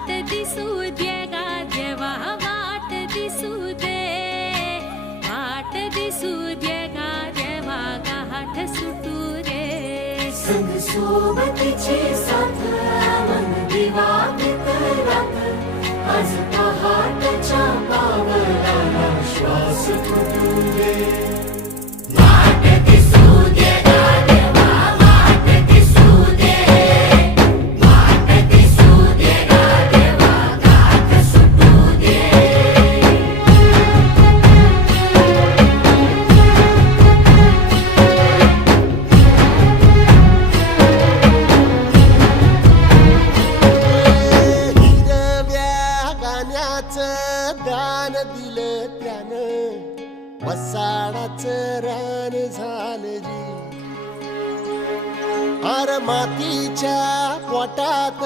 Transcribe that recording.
वाट दिसू दे गा देवा वाट दिसू दे वाट दिसू दे गा देवा गाठ सुटू रे संग सोबतीची साथ मन दिवाळीत रात आज पहाटच्या पावलाला श्वास फुटू दे वाट दिसू दे गा देवा वाट दिसू दे वाट दिसू दे गा देवा गाठ सुटू दे दान दिलं त्यानं वसाडाचं रान झालं जी अर मातीच्या पोटात